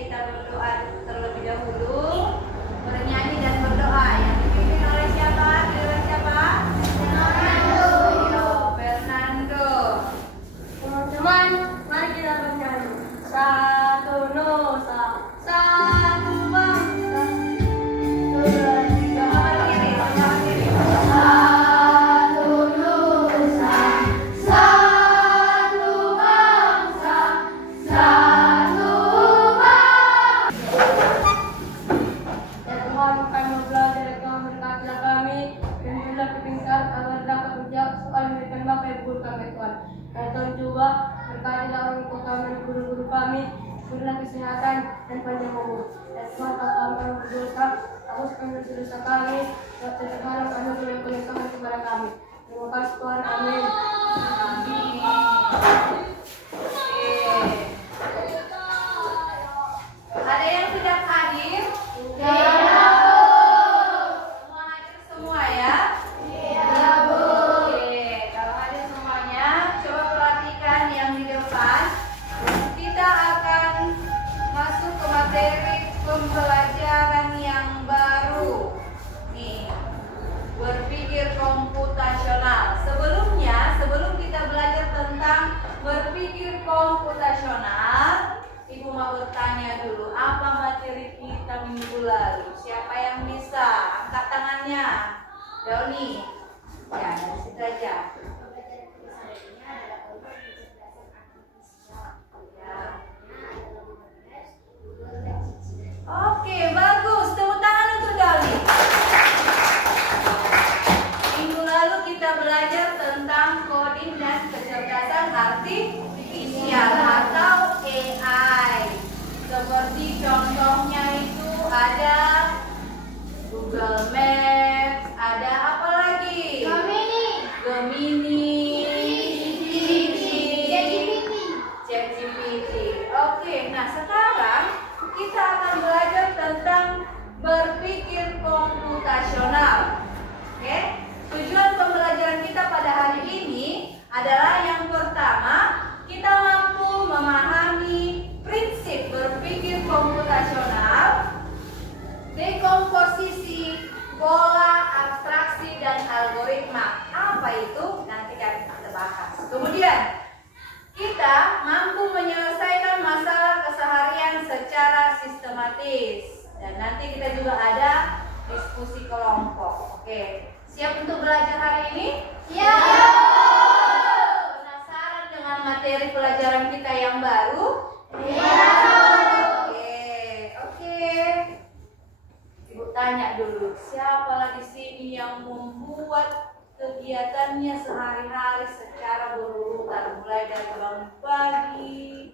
kita berdoa terlebih dahulu, bernyanyi dan berdoa. Yang dipimpin oleh siapa? Oleh siapa? Fernando. Teman-teman, mari kita bernyanyi. Satu Nusa, satu bangsa. Dua, tiga, satu Nusa, satu bangsa, satu bangsa. Ya Tuhan, kami belajar yang Tuhan berkatilah kami, dan juga kepingsan agar dapat menjawab soal yang diberikan Bapak Ibu guru kami Tuhan. Dan Tuhan juga berkatilah orang tua kami dan guru-guru kami, berilah kesehatan dan panjang umur. Dan Tuhan, kalau kami berdosa, hapuskan dosa kami, dan sekarang kami boleh menyerahkan kepada kami. Terima kasih Tuhan, amin. Ada yang sudah hadir? Ya. Semua hadir semua ya? Ya Bu. Oke, kalau hadir semuanya, coba perhatikan yang di depan. Kita akan masuk ke materi pembelajaran yang baru. Nih, berpikir komputasional. Sebelum kita belajar tentang berpikir komputasional, Ibu mau bertanya dulu, apa materi kita minggu lalu? Siapa yang bisa? Angkat tangannya. Doni. Ya, dari situ aja. Oke, bagus. Tepuk tangan untuk Doni. Minggu lalu kita belajar tentang coding dan kecerdasan artifisial atau AI. Seperti contohnya itu ada Google Maps, ada apa lagi? Gemini, ChatGPT. Oke, nah sekarang kita akan belajar tentang berpikir komputasional. Oke, tujuan pembelajaran kita pada hari ini adalah yang pertama, kita mampu memahami prinsip berpikir komputasional, dekomposisi, pola, abstraksi, dan algoritma. Apa itu? Nanti kita bahas. Kemudian, kita mampu menyelesaikan masalah keseharian secara sistematis. Dan nanti kita juga ada diskusi kelompok. Oke, siap untuk belajar hari ini? Siap. Penasaran dengan materi pelajaran kita yang baru? Iya. Oke. Ibu tanya dulu, siapa di sini yang membuat kegiatannya sehari-hari secara berurutan, mulai dari bangun pagi,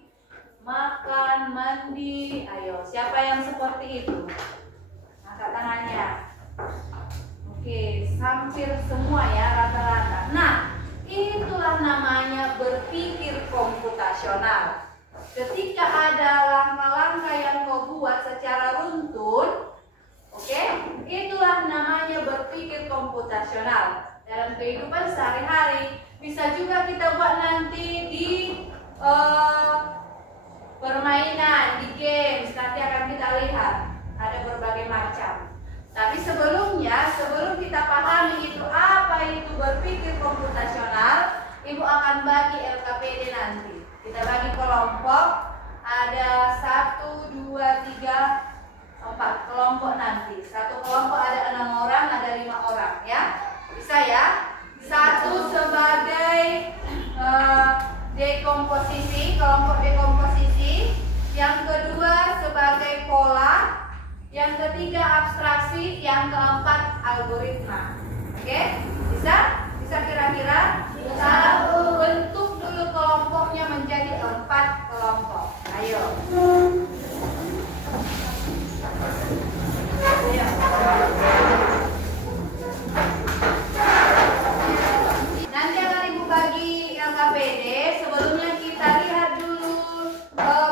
makan, mandi. Ayo, siapa yang seperti itu? Angkat tangannya. Oke, hampir semua ya, rata-rata. Nah, itulah namanya berpikir komputasional. Ketika ada langkah-langkah yang kau buat secara runtun, oke, itulah namanya berpikir komputasional. Dalam kehidupan sehari-hari, bisa juga kita buat nanti di permainan, di games. Nanti akan kita lihat, ada berbagai macam. Tapi sebelum kita pahami itu apa itu berpikir komputasional, Ibu akan bagi LKPD nanti. Kita bagi kelompok, ada 1, 2, 3, 4 kelompok nanti. Satu kelompok ada 6 orang, ada 5 orang ya. Bisa ya? Satu sebagai dekomposisi, kelompok dekomposisi. Yang kedua sebagai pola. Yang ketiga abstraksi. Yang keempat algoritma. Oke? Bisa? Bisa kira-kira? Bisa. Bentuk dulu kelompoknya menjadi 4 kelompok. Ayo. Nanti akan Ibu bagi LKPD. Sebelumnya kita lihat dulu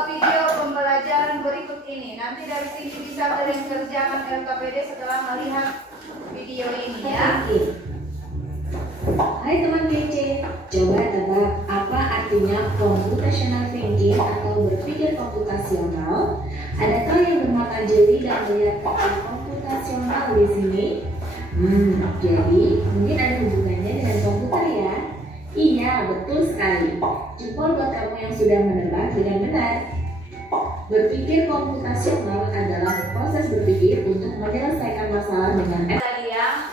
video pembelajaran berikut ini. Nanti dari sini bisa kalian kerjakan LKPD setelah melihat video ini ya. Hai teman PC, coba tebak apa artinya computational thinking atau berpikir komputasional? Ada Kak Jeli dan melihat kata komputasional di sini? Jadi mungkin ada hubungannya dengan komputer ya? Iya, betul sekali. Jempol buat kamu yang sudah menebak dengan benar. Berpikir komputasional adalah proses berpikir untuk menyelesaikan masalah dengan Tadi yang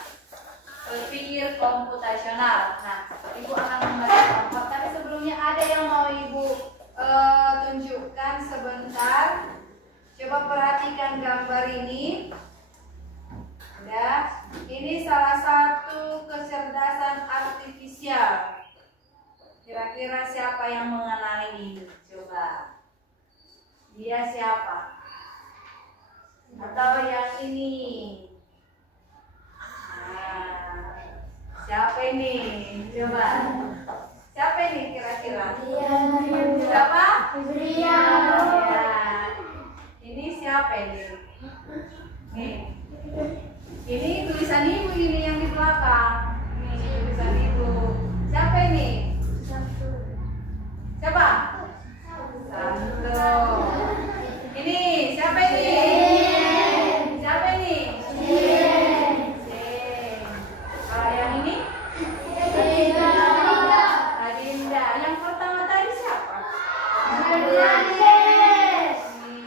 berpikir komputasional. Nah, Ibu akan membagi kelompok. Tapi sebelumnya ada yang mau Ibu tunjukkan sebentar. Coba perhatikan gambar ini. Ya, ini salah satu kecerdasan artifisial. Kira-kira siapa yang mengenali ini? Coba. Dia siapa? Atau yang ini? Nah, siapa ini? Coba. Siapa ini kira-kira? Siapa? Ya. Ini siapa ini? Nih. Ini tulisan Ibu ini yang di belakang. Ini tulisan Ibu. Siapa ini? Siapa? Satu. Ini siapa ini? Siapa ini? Kalau yang ini? Adinda. Yang pertama tadi siapa?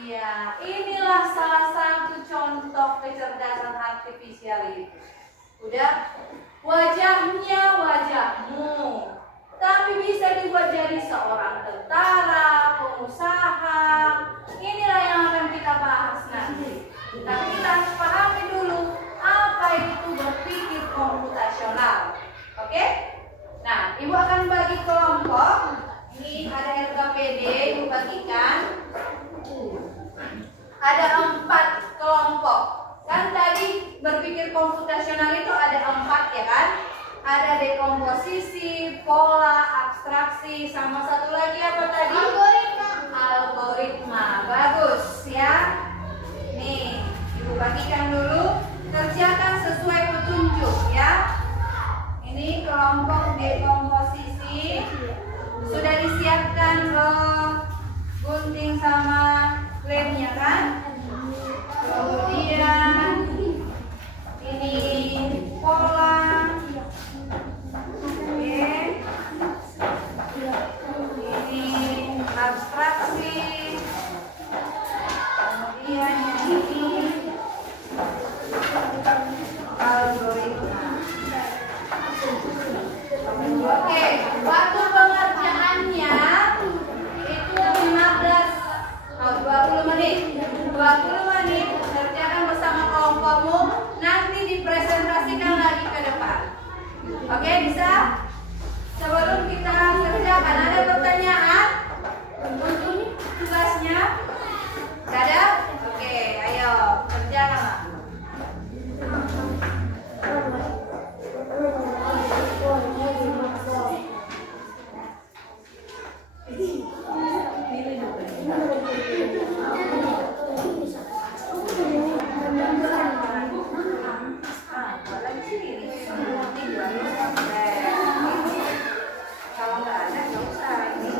Iya. Inilah salah satu contoh kecerdasan artifisial itu. Udah, wajahnya wajahmu, tapi bisa dibuat jadi seorang tentara, pengusaha. Inilah yang akan kita bahas nanti. Tapi kita harus pahami dulu apa itu berpikir komputasional. Oke? Nah, Ibu akan bagi kelompok. Ini ada RKPD, Ibu bagikan. Ada 4 kelompok. Kan tadi berpikir komputasional itu ada 4 ya kan? Ada dekomposisi, pola, abstraksi, sama satu lagi apa tadi? Algoritma. Bagus ya. Nih, Ibu bagikan dulu. Kerjakan sesuai petunjuk ya. Ini kelompok dekomposisi. Sudah disiapkan gunting sama lemnya kan? Kemudian ini pola. Oke. Ini abstraksi. Kemudian ini algoritma. Oke, waktu pengerjaannya itu 20 menit. 20 menit kerjakan bersama kelompokmu, nanti dipresentasikan lagi ke depan. Oke, bisa? Sebelum kita kerjakan, ada pertanyaan untuk tugasnya? Gak ada? Oke, ayo kerjakanlah. Kalau nggak ada, nggak usah. Ini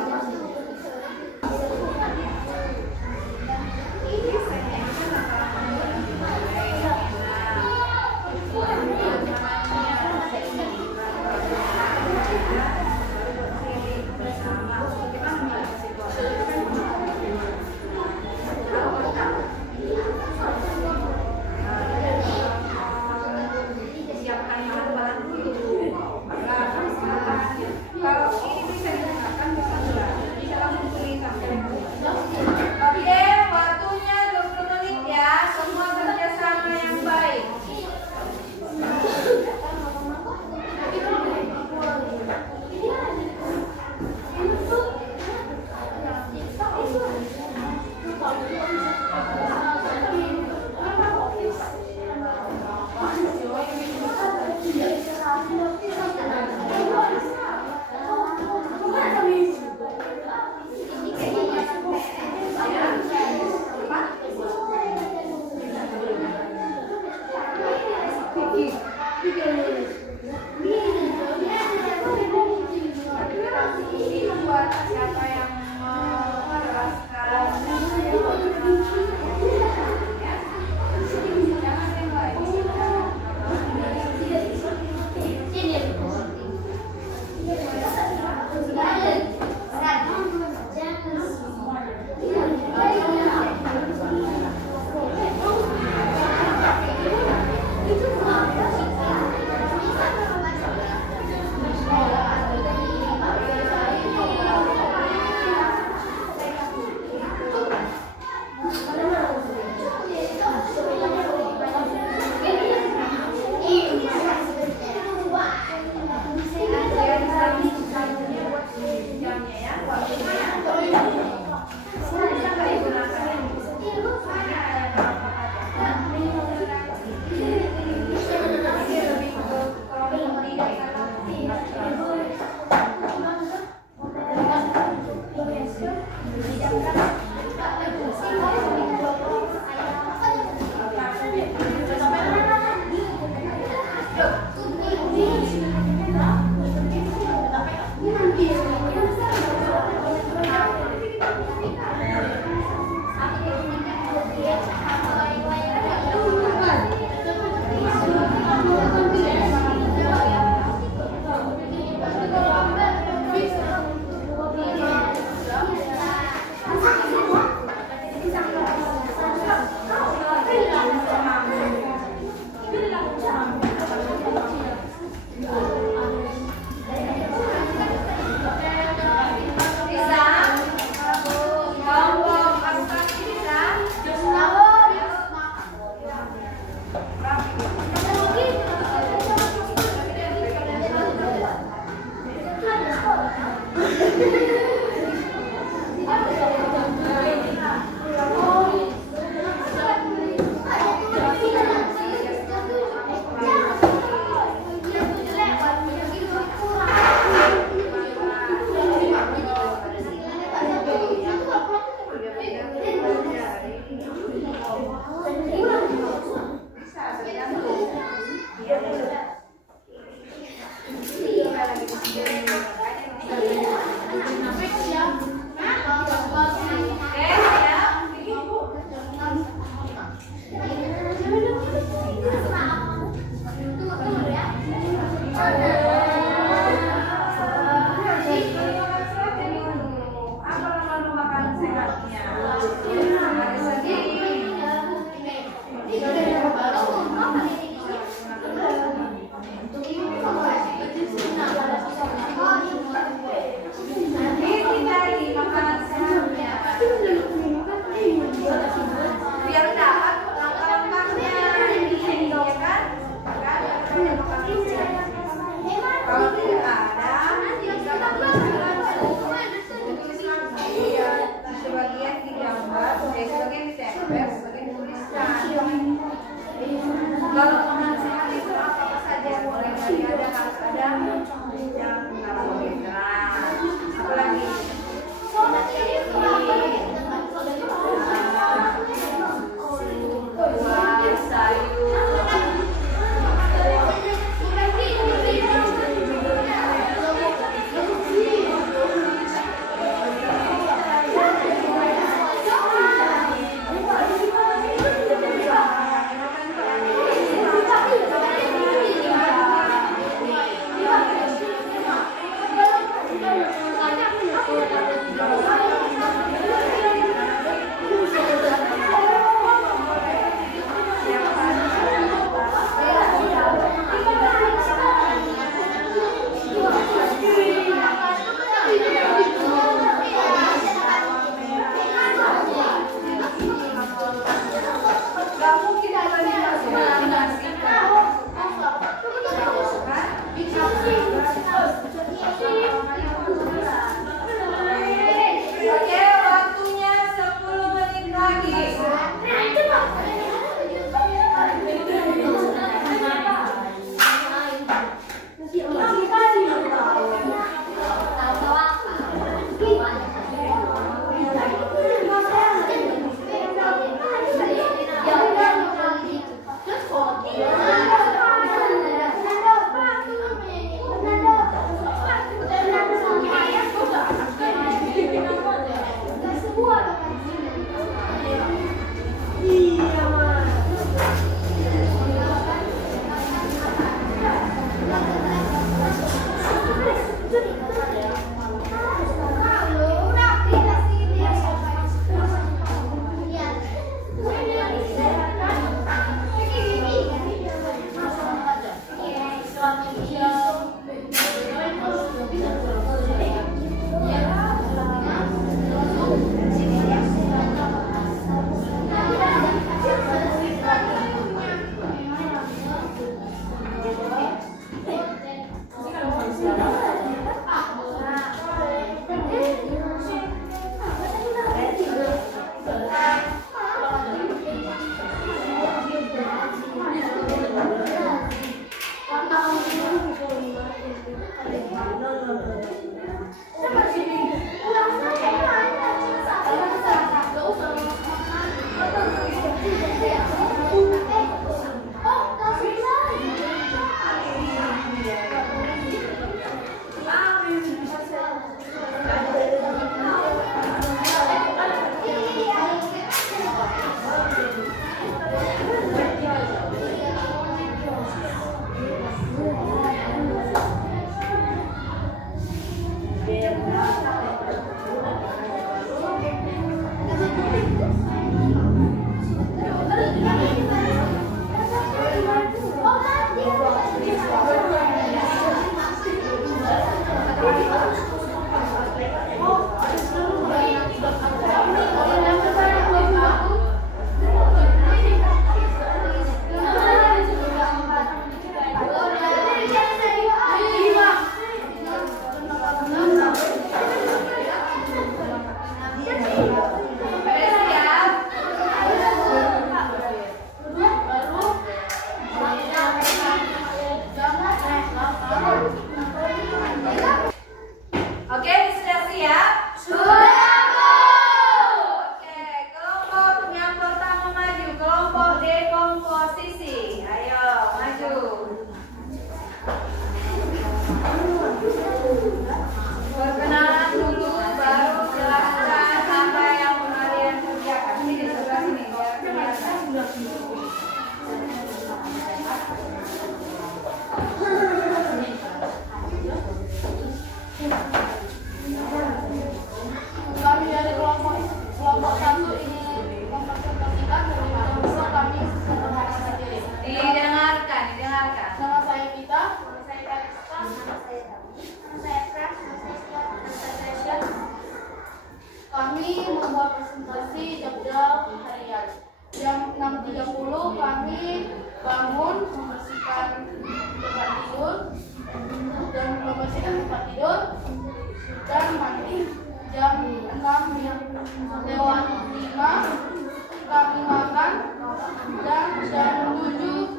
Jam 7.50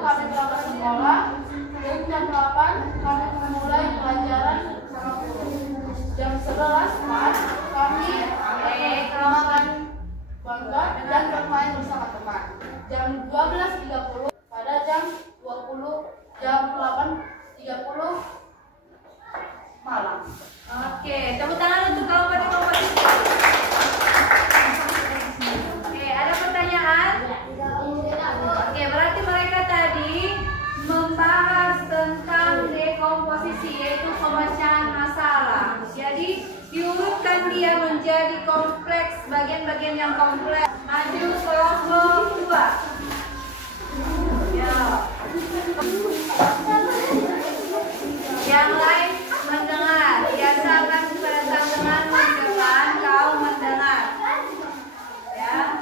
kami berangkat sekolah. Dan jam 8 kami memulai pelajaran bersama guru. Jam 11.04 kami makan bangga dan bermain bersama teman. Jam 12.30 pada jam 8.30 malam. Oke, tepuk tangan untuk kelompok di kompetisi. Oke, ada pertanyaan? Oke, berarti mereka tadi membahas tentang dekomposisi, yaitu pemecahan masalah. Jadi diurutkan dia menjadi kompleks, bagian-bagian yang kompleks. Maju kelompok 2. Ya. Yang lain mendengar. Biasakan pada saat denganmu di depan, kau mendengar. Ya.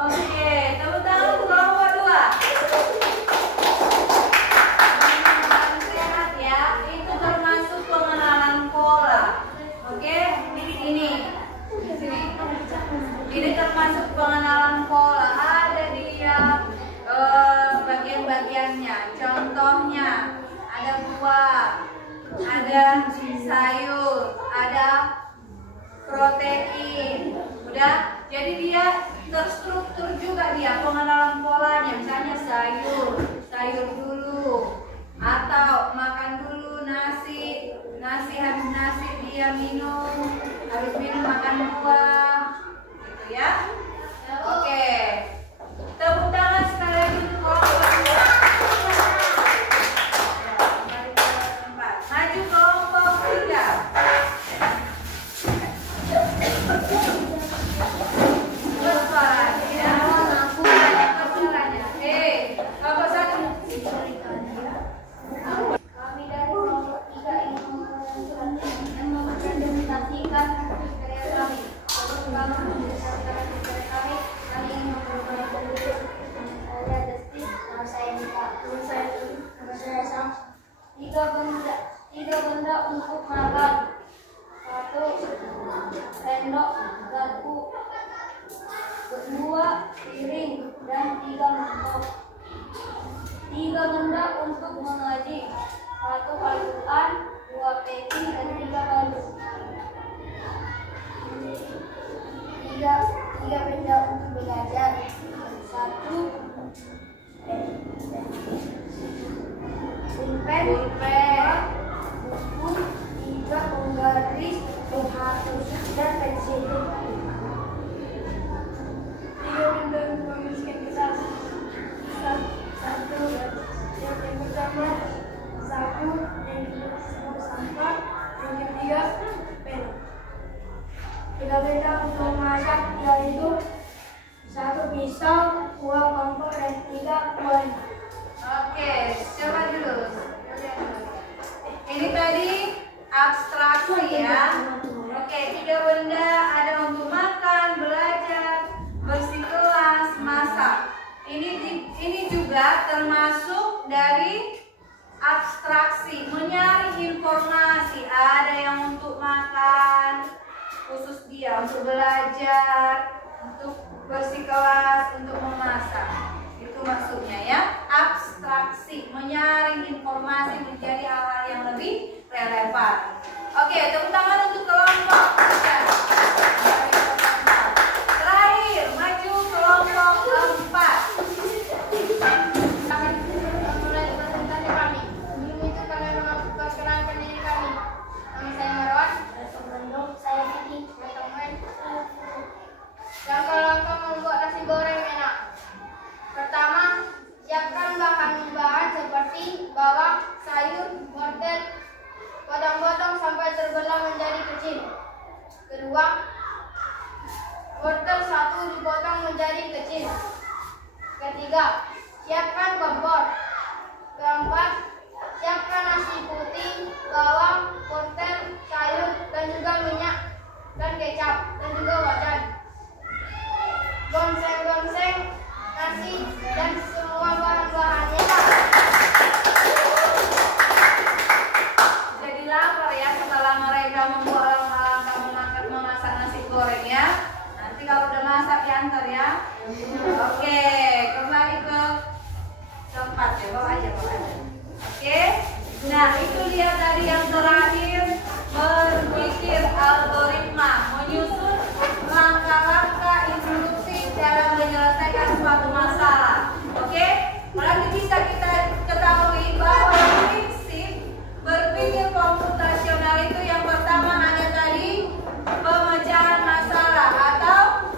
Oke, tepuk tangan untuk kelompok 2. Sehat ya, itu termasuk pengenalan pola. Oke, ini termasuk pengenalan pola. Ada dia bagian-bagiannya. Contohnya ada buah, ada sayur, ada protein. Udah, jadi dia terstruktur juga dia pengenalan polanya. Misalnya sayur dulu, atau makan dulu nasi habis nasi dia minum, habis minum makan buah, gitu ya. Oke, tepuk tangan sekali lagi untuk kelompok 2. Maju kelompok 3. Kami dari kelompok 3 ingin mempresentasikan karya kami. Pertama, kami ingin memperkenalkan diri. Saya Desti, nama saya Dita. Nama saya Sam. Tiga benda untuk makan. 1 sendok, garpu. 2 piring, dan 3 mangkok. 3 benda untuk mengaji. 1 Al-Quran, 2 peci, dan 3 baju. 3 benda untuk belajar. 1 pulpen, 2 buku, 3 penggaris, penghapus, dan pensil. 3 benda untuk menuliskan kisah. 1 yang pertama sapu, yang kedua sampah, yang ketiga pen. 3 benda untuk memasak yaitu 1 pisau, 2 kompor, dan 3 kuali. Oke, coba dulu. Ini tadi abstraksi ya. Oke, 3 benda ada untuk makan, belajar, bersih kelas, masak. Ini juga termasuk dari abstraksi, menyaring informasi. Ada yang untuk makan, khusus dia untuk belajar, untuk bersih kelas, untuk memasak. Itu maksudnya ya, abstraksi, menyaring informasi menjadi hal-hal yang lebih relevan. Oke, tepuk tangan untuk kelompok 3. Wortel 1 dipotong menjadi kecil. Ketiga, siapkan kompor. Keempat, siapkan nasi putih, bawang, wortel, sayur, dan juga minyak, dan kecap, dan juga wajan. Gongseng-gongseng nasi dan semua bahan-bahannya. Jadi lapar ya setelah mereka membuat langkah memasak nasi gorengnya. Nanti kalau udah masak diantar ya. Oke, kembali ke tempat ya, bawa aja. Oke, nah itu dia tadi yang terakhir, berpikir algoritma, menyusun langkah-langkah instruksi dalam menyelesaikan suatu masalah. Oke, berarti bisa kita ketahui bahwa prinsip berpikir komputasional itu yang pertama ada tadi pemecahan masalah atau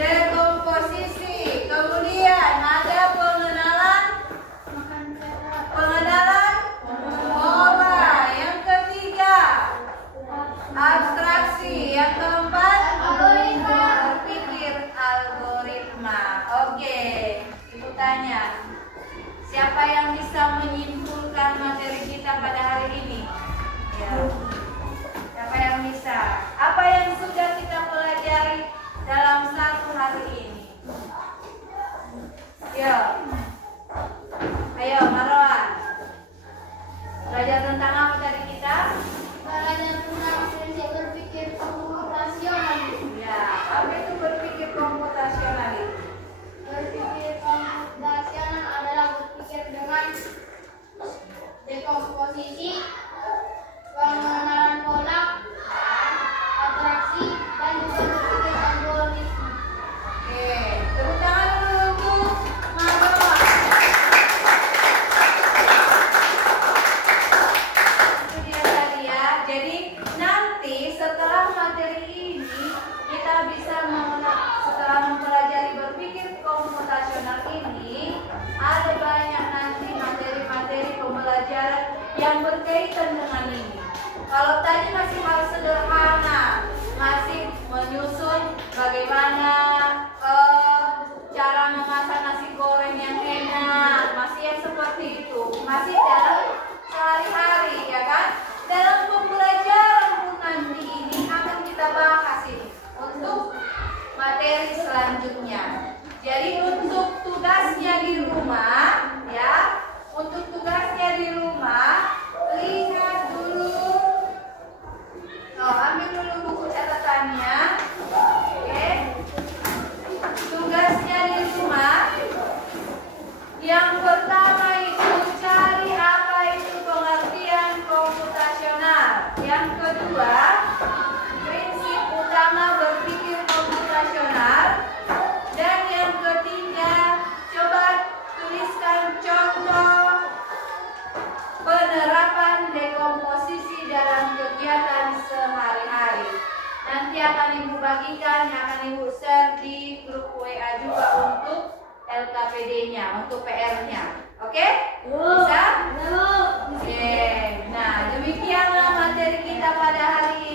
dekomposisi. Kemudian ada pengenalan pola. Yang ketiga abstraksi. Yang keempat berpikir algoritma. Oke, ibu tanya, siapa yang bisa menyimpulkan materi kita pada hari ini? Ya. Siapa yang bisa? Apa yang sudah kita pelajari dalam satu hari ini? Ayo Marwan. Belajar tentang apa tadi kita? Belajar tentang prinsip berpikir komputasional. Ya, apa itu berpikir komputasional itu? Berpikir komputasional adalah berpikir dengan dekomposisi, pengenalan pola, atraksi, dan juga berpikir algoritma. Oke, tepuk tangan dulu untuk Marwan. Itu dia tadi ya. Jadi nanti setelah materi ini kita bisa setelah mempelajari berpikir komputasional ini, ada banyak nanti materi-materi pembelajaran yang berkaitan dengan ini. Kalau tadi masih hal sederhana, masih menyusun bagaimana cara memasak nasi goreng yang enak, masih yang seperti itu, masih dalam sehari-hari ya kan. Dalam pembelajaran pun nanti ini akan kita bahas ini untuk materi selanjutnya. Jadi untuk tugasnya di rumah ya, untuk tugasnya di rumah lihat dulu, ambil dulu buku catatannya. Oke, tugasnya di rumah yang pertama itu cari apa itu pengertian komputasional. Yang kedua, prinsip utama berpikir komputasional. Dan yang ketiga, coba tuliskan contoh penerapan dekomposisi dalam kegiatan sehari-hari. Nanti akan ibu bagikan, akan ibu share di grup WA juga untuk LKPD-nya, untuk PR-nya. Oke? Bisa? Oke. Nah, demikianlah materi kita pada hari ini.